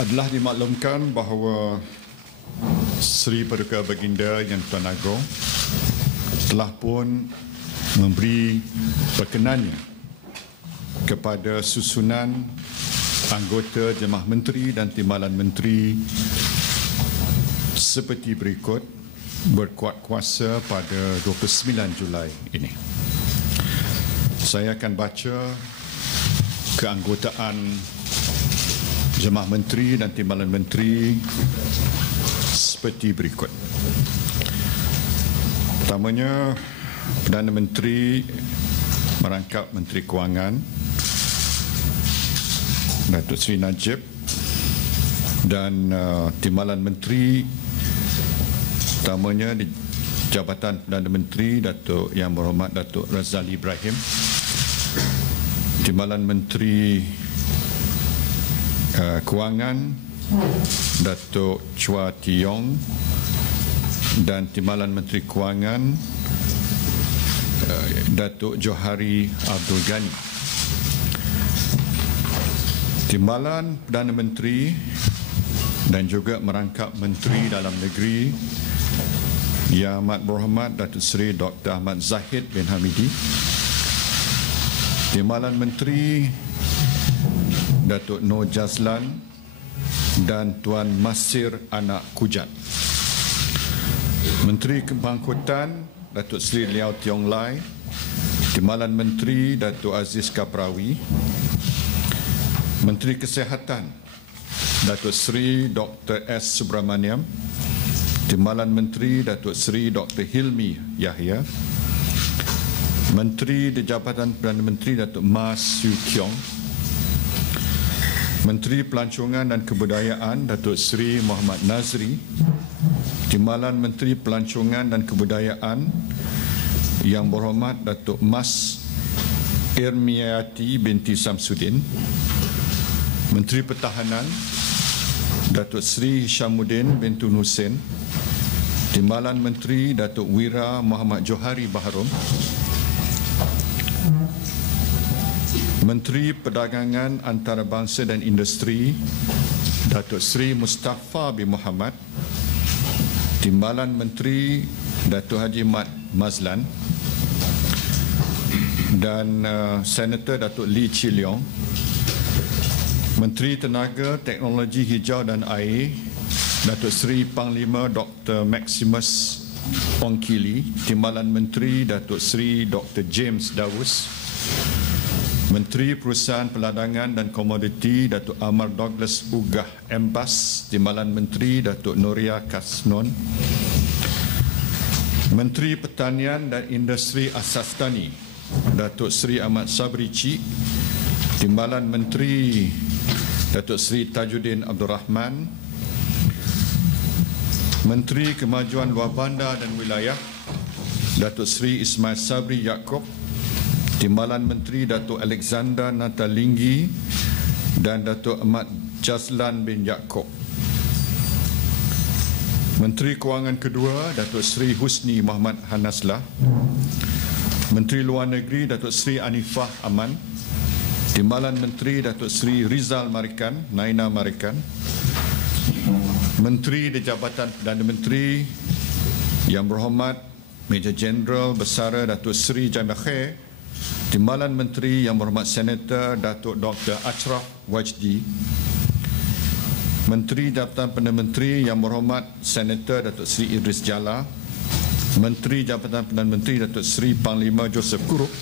Adalah dimaklumkan bahawa Seri Paduka Baginda Yang Tuan Agong telah pun memberi perkenannya kepada susunan anggota Jemaah Menteri dan Timbalan Menteri seperti berikut berkuat kuasa pada 29 Julai ini. Saya akan baca keanggotaan Jemaah Menteri dan Timbalan Menteri seperti berikut. Pertamanya, Perdana Menteri merangkap Menteri Kewangan Datuk Seri Najib dan Timbalan Menteri pertamanya di Jabatan Perdana Menteri Datuk Yang Berhormat Datuk Razali Ibrahim, Timbalan Menteri Kewangan Datuk Chua Tiyong dan Timbalan Menteri Kewangan Datuk Johari Abdul Ghani. Timbalan Perdana Menteri dan juga merangkap Menteri Dalam Negeri Yang Amat Berhormat Datuk Seri Dr. Ahmad Zahid bin Hamidi, Timbalan Menteri Datuk Nur Jazlan dan Tuan Masir Anak Kujat, Menteri Kebangkutan Datuk Seri Liao Tiong Lai, Timbalan Menteri Datuk Aziz Kaprawi, Menteri Kesihatan Datuk Seri Dr. S. Subramaniam, Timbalan Menteri Datuk Seri Dr. Hilmi Yahya, Menteri di Jabatan Perdana Menteri Datuk Ma Siu Kiong, Menteri Pelancongan dan Kebudayaan Datuk Seri Muhammad Nazri, Timbalan Menteri Pelancongan dan Kebudayaan Yang Berhormat Datuk Mas Irmiati binti Samsudin, Menteri Pertahanan Datuk Seri Hishamuddin bin Tun Hussein, Timbalan Menteri Datuk Wira Muhammad Johari Baharom, Menteri Perdagangan Antarabangsa dan Industri Datuk Seri Mustafa bin Muhammad, Timbalan Menteri Datuk Haji Mat Mazlan dan Senator Datuk Lee Chi Leong, Menteri Tenaga, Teknologi Hijau dan Air Datuk Seri Panglima Dr. Maximus Ongkili, Timbalan Menteri Datuk Seri Dr. James Dawus, Menteri Perusahaan Peladangan dan Komoditi Datuk Amar Douglas Ugah Embas, Timbalan Menteri Datuk Nuria Kasnon, Menteri Pertanian dan Industri Asas Tani Datuk Seri Ahmad Sabri Cik, Timbalan Menteri Datuk Seri Tajuddin Abdul Rahman, Menteri Kemajuan Luar Bandar dan Wilayah Datuk Seri Ismail Sabri Yaakob, Timbalan Menteri Datuk Alexander Natalinggi dan Datuk Ahmad Jazlan bin Yaakob, Menteri Kewangan kedua Datuk Seri Husni Muhammad Hanaslah, Menteri Luar Negeri Datuk Seri Anifah Aman, Timbalan Menteri Datuk Seri Rizal Marikan Naina Marikan, Menteri di Jabatan Perdana Menteri Yang Berhormat Major Jeneral Bersara Datuk Seri Jaimah Khair, Timbalan Menteri Yang Berhormat Senator Datuk Dr. Ashraf Wajdi, Menteri Jabatan Perdana Menteri Yang Berhormat Senator Datuk Seri Idris Jala, Menteri Jabatan Perdana Menteri Datuk Seri Panglima Joseph Kuruk,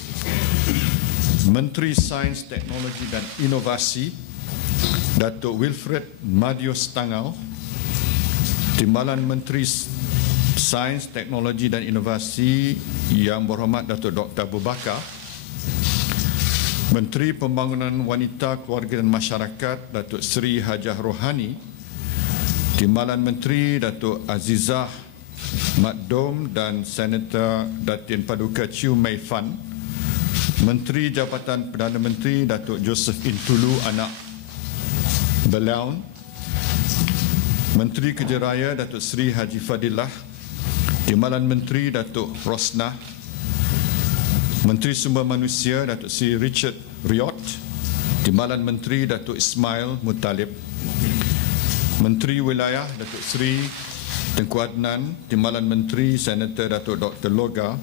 Menteri Sains, Teknologi dan Inovasi Datuk Wilfred Madius Tangau, Timbalan Menteri Sains, Teknologi dan Inovasi Yang Berhormat Datuk Dr. Abu Bakar, Menteri Pembangunan Wanita, Keluarga dan Masyarakat Datuk Seri Hajah Rohani, Timbalan Menteri Datuk Azizah Mat Dom dan Senator Datin Paduka Chiu Mei Fan, Menteri Jabatan Perdana Menteri Datuk Joseph Intulu Anak Belaun, Menteri Kerja Raya Datuk Seri Haji Fadilah, Timbalan Menteri Datuk Rosnah, Menteri Sumber Manusia Datuk Seri Richard Riot, Timbalan Menteri Datuk Ismail Muttalib, Menteri Wilayah Datuk Seri Tengku Adnan, Timbalan Menteri Senator Datuk Dr. Loga,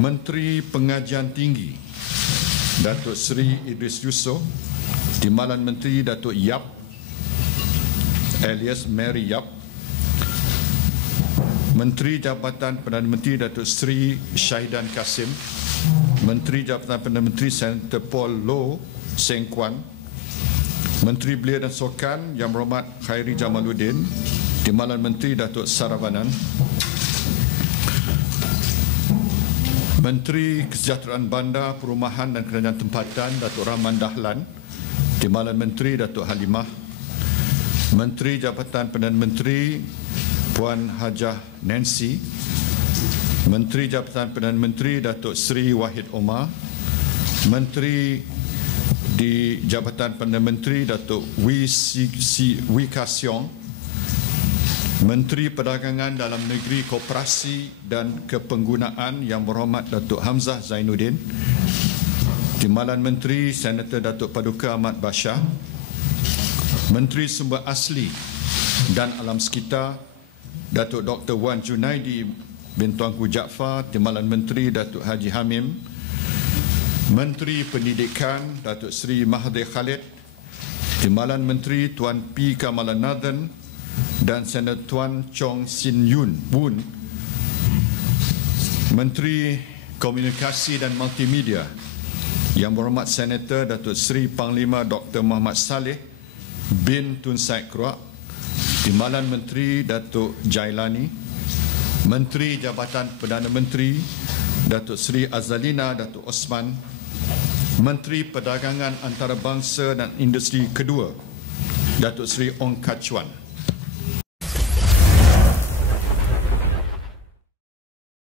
Menteri Pengajian Tinggi Datuk Seri Idris Yusof, Timbalan Menteri Datuk Yap alias Mary Yap, Menteri Jabatan Perdana Menteri Datuk Seri Syahidan Kasim, Menteri Jabatan Perdana Menteri Senator Paul Loh Seng Kuan, Menteri Belia dan Sukan Yang Berhormat Khairi Jamaluddin, Timbalan Menteri Datuk Saravanan, Menteri Kesejahteraan Bandar, Perumahan dan Kerajaan Tempatan Datuk Rahman Dahlan, Timbalan Menteri Datuk Halimah, Menteri Jabatan Perdana Menteri Puan Hajah Nancy, Menteri Jabatan Perdana Menteri Datuk Seri Wahid Omar, Menteri di Jabatan Perdana Menteri Datuk Wee Ka Siong, Menteri Perdagangan Dalam Negeri, Koperasi dan Kepenggunaan Yang Berhormat Datuk Hamzah Zainuddin, Timbalan Menteri Senator Datuk Paduka Ahmad Bashar, Menteri Sumber Asli dan Alam Sekitar Datuk Dr. Wan Junaidi bin Tuanku Jaafar, Timbalan Menteri Datuk Haji Hamim, Menteri Pendidikan Datuk Seri Mahathir Khalid, Timbalan Menteri Tuan P. Kamalanathan dan Senator Tuan Chong Sin Yun Woon, Menteri Komunikasi dan Multimedia Yang Berhormat Senator Datuk Seri Panglima Dr. Muhammad Saleh bin Tun Said Keruak, Timbalan Menteri Datuk Jailani, Menteri Jabatan Perdana Menteri Datuk Seri Azalina Datuk Osman, Menteri Perdagangan Antarabangsa dan Industri Kedua Datuk Seri Ong Kachuan.